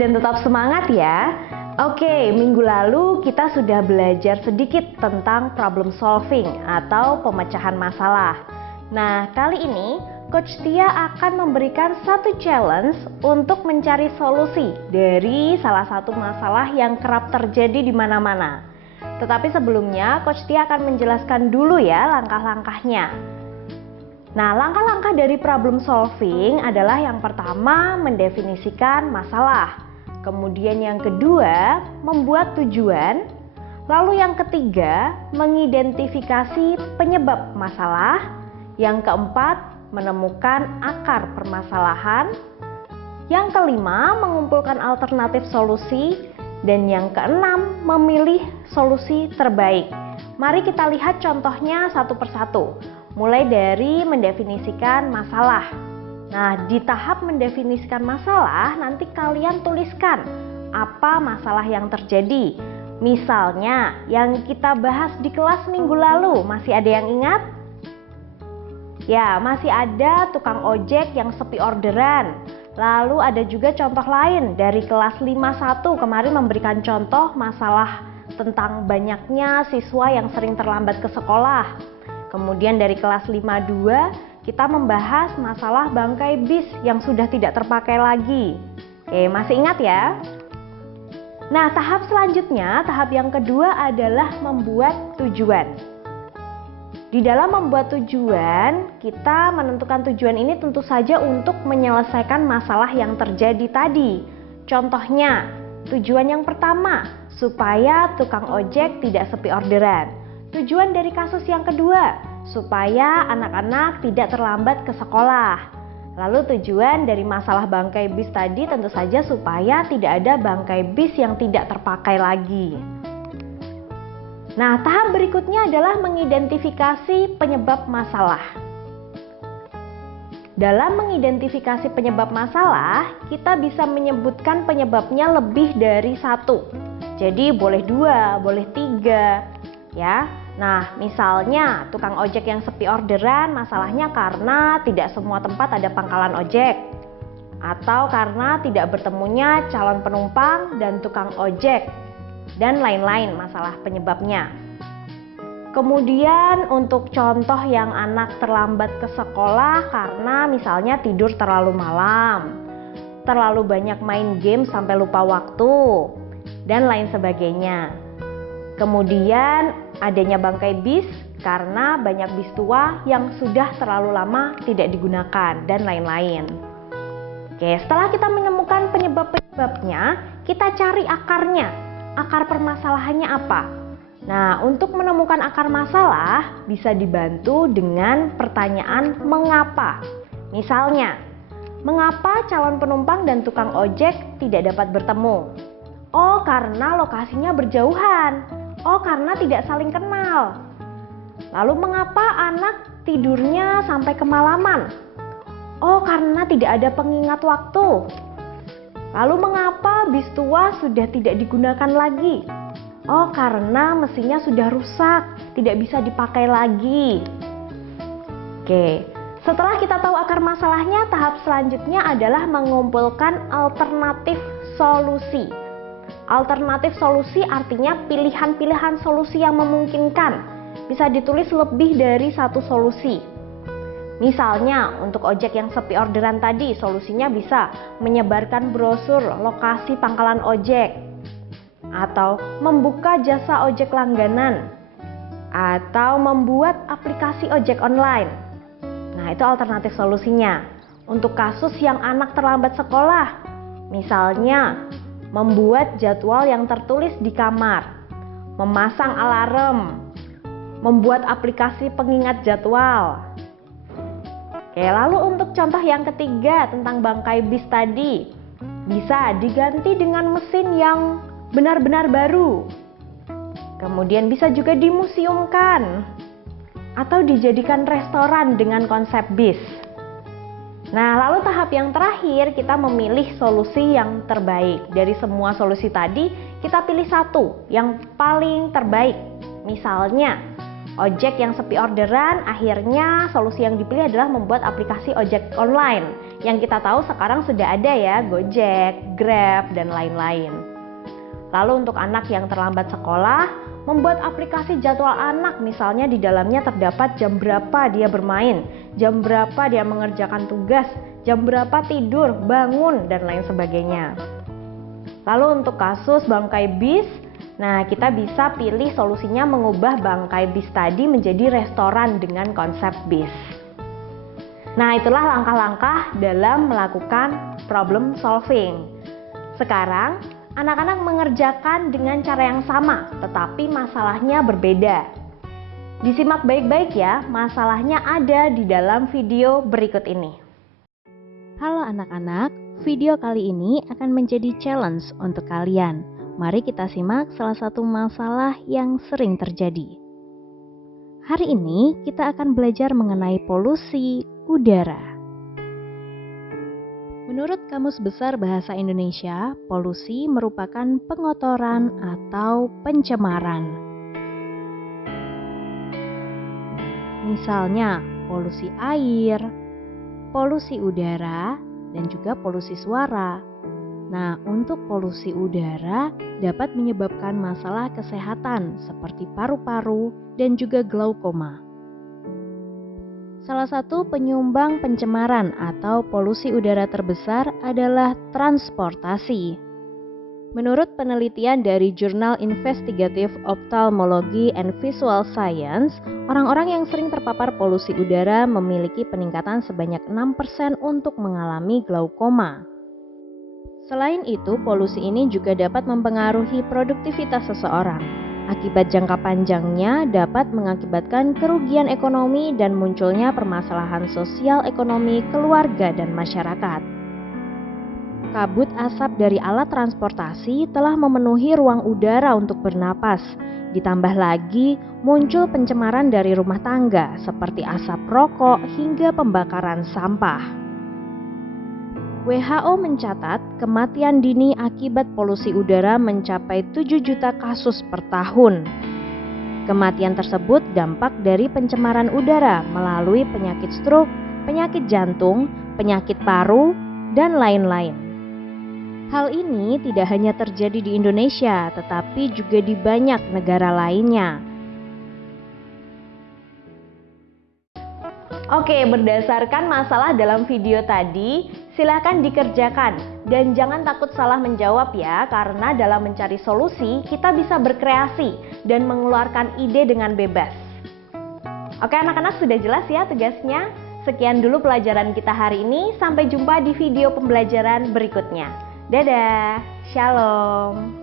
dan tetap semangat ya. Oke, minggu lalu kita sudah belajar sedikit tentang problem solving atau pemecahan masalah. Nah, kali ini Coach Tia akan memberikan satu challenge untuk mencari solusi dari salah satu masalah yang kerap terjadi di mana-mana. Tetapi sebelumnya Coach Tia akan menjelaskan dulu ya langkah-langkahnya. Nah, langkah-langkah dari problem solving adalah yang pertama mendefinisikan masalah. Kemudian yang kedua membuat tujuan. Lalu yang ketiga mengidentifikasi penyebab masalah. Yang keempat menemukan akar permasalahan. Yang kelima mengumpulkan alternatif solusi. Dan yang keenam memilih solusi terbaik. Mari kita lihat contohnya satu persatu. Mulai dari mendefinisikan masalah. Nah, di tahap mendefinisikan masalah, nanti kalian tuliskan apa masalah yang terjadi. Misalnya, yang kita bahas di kelas minggu lalu, masih ada yang ingat? Ya, masih ada tukang ojek yang sepi orderan. Lalu ada juga contoh lain dari kelas 51 kemarin memberikan contoh masalah tentang banyaknya siswa yang sering terlambat ke sekolah. Kemudian dari kelas 52 kita membahas masalah bangkai bis yang sudah tidak terpakai lagi. Oke, masih ingat ya? Nah, tahap selanjutnya, tahap yang kedua adalah membuat tujuan. Di dalam membuat tujuan, kita menentukan tujuan ini tentu saja untuk menyelesaikan masalah yang terjadi tadi. Contohnya, tujuan yang pertama, supaya tukang ojek tidak sepi orderan. Tujuan dari kasus yang kedua, supaya anak-anak tidak terlambat ke sekolah. Lalu tujuan dari masalah bangkai bis tadi tentu saja supaya tidak ada bangkai bis yang tidak terpakai lagi. Nah, tahap berikutnya adalah mengidentifikasi penyebab masalah. Dalam mengidentifikasi penyebab masalah, kita bisa menyebutkan penyebabnya lebih dari satu. Jadi boleh 2, boleh 3, ya. Nah, misalnya tukang ojek yang sepi orderan masalahnya karena tidak semua tempat ada pangkalan ojek. Atau karena tidak bertemunya calon penumpang dan tukang ojek. Dan lain-lain masalah penyebabnya. Kemudian untuk contoh yang anak terlambat ke sekolah karena misalnya tidur terlalu malam. Terlalu banyak main game sampai lupa waktu. Dan lain sebagainya. Kemudian adanya bangkai bis karena banyak bis tua yang sudah terlalu lama tidak digunakan dan lain-lain. Oke, setelah kita menemukan penyebab-penyebabnya, kita cari akarnya. Akar permasalahannya apa? Nah, untuk menemukan akar masalah bisa dibantu dengan pertanyaan mengapa. Misalnya, mengapa calon penumpang dan tukang ojek tidak dapat bertemu? Oh, karena lokasinya berjauhan. Oh, karena tidak saling kenal. Lalu mengapa anak tidurnya sampai kemalaman? Oh, karena tidak ada pengingat waktu. Lalu mengapa bis tua sudah tidak digunakan lagi? Oh, karena mesinnya sudah rusak, tidak bisa dipakai lagi. Oke, setelah kita tahu akar masalahnya, tahap selanjutnya adalah mengumpulkan alternatif solusi. Alternatif solusi artinya pilihan-pilihan solusi yang memungkinkan. Bisa ditulis lebih dari satu solusi. Misalnya untuk ojek yang sepi orderan tadi, solusinya bisa menyebarkan brosur lokasi pangkalan ojek. Atau membuka jasa ojek langganan. Atau membuat aplikasi ojek online. Nah, itu alternatif solusinya. Untuk kasus yang anak terlambat sekolah, misalnya membuat jadwal yang tertulis di kamar, memasang alarm, membuat aplikasi pengingat jadwal. Oke, lalu untuk contoh yang ketiga tentang bangkai bis tadi, bisa diganti dengan mesin yang benar-benar baru. Kemudian bisa juga dimuseumkan atau dijadikan restoran dengan konsep bis. Nah, lalu tahap yang terakhir kita memilih solusi yang terbaik. Dari semua solusi tadi, kita pilih satu yang paling terbaik. Misalnya, ojek yang sepi orderan, akhirnya solusi yang dipilih adalah membuat aplikasi ojek online. Yang kita tahu sekarang sudah ada ya, Gojek, Grab, dan lain-lain. Lalu untuk anak yang terlambat sekolah, membuat aplikasi jadwal anak, misalnya di dalamnya terdapat jam berapa dia bermain, jam berapa dia mengerjakan tugas, jam berapa tidur, bangun, dan lain sebagainya. Lalu untuk kasus bangkai bis, nah kita bisa pilih solusinya mengubah bangkai bis tadi menjadi restoran dengan konsep bis. Nah, itulah langkah-langkah dalam melakukan problem solving. Sekarang, anak-anak mengerjakan dengan cara yang sama, tetapi masalahnya berbeda. Disimak baik-baik ya, masalahnya ada di dalam video berikut ini. Halo anak-anak, video kali ini akan menjadi challenge untuk kalian. Mari kita simak salah satu masalah yang sering terjadi. Hari ini kita akan belajar mengenai polusi udara. Menurut Kamus Besar Bahasa Indonesia, polusi merupakan pengotoran atau pencemaran. Misalnya, polusi air, polusi udara, dan juga polusi suara. Nah, untuk polusi udara dapat menyebabkan masalah kesehatan seperti paru-paru dan juga glaukoma. Salah satu penyumbang pencemaran atau polusi udara terbesar adalah transportasi. Menurut penelitian dari Jurnal Investigative Ophthalmology and Visual Science, orang-orang yang sering terpapar polusi udara memiliki peningkatan sebanyak 6% untuk mengalami glaukoma. Selain itu, polusi ini juga dapat mempengaruhi produktivitas seseorang. Akibat jangka panjangnya dapat mengakibatkan kerugian ekonomi dan munculnya permasalahan sosial ekonomi keluarga dan masyarakat. Kabut asap dari alat transportasi telah memenuhi ruang udara untuk bernapas. Ditambah lagi, muncul pencemaran dari rumah tangga seperti asap rokok hingga pembakaran sampah. WHO mencatat kematian dini akibat polusi udara mencapai 7 juta kasus per tahun. Kematian tersebut dampak dari pencemaran udara melalui penyakit stroke, penyakit jantung, penyakit paru, dan lain-lain. Hal ini tidak hanya terjadi di Indonesia, tetapi juga di banyak negara lainnya. Oke, berdasarkan masalah dalam video tadi, silakan dikerjakan. Dan jangan takut salah menjawab ya, karena dalam mencari solusi, kita bisa berkreasi dan mengeluarkan ide dengan bebas. Oke anak-anak, sudah jelas ya tugasnya? Sekian dulu pelajaran kita hari ini, sampai jumpa di video pembelajaran berikutnya. Dadah, shalom.